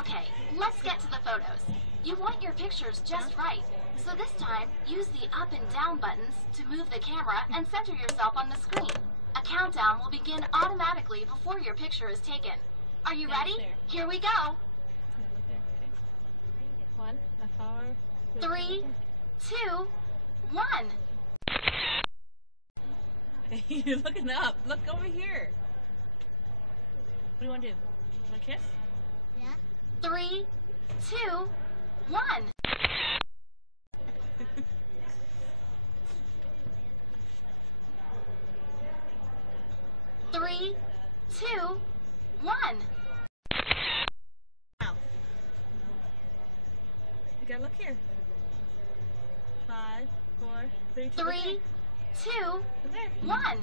Okay, let's get to the photos. You want your pictures just right, so this time use the up and down buttons to move the camera and center yourself on the screen. A countdown will begin automatically before your picture is taken. Are you ready? Here we go. 1, a flower. 3, 2, 1. You're looking up. Look over here. What do you want to do? Want to kiss? Yeah. 3, 2, 1. 3, 2, 1. Now. You gotta look here. 5, 4, 3, 2, 3, 2, there. 1.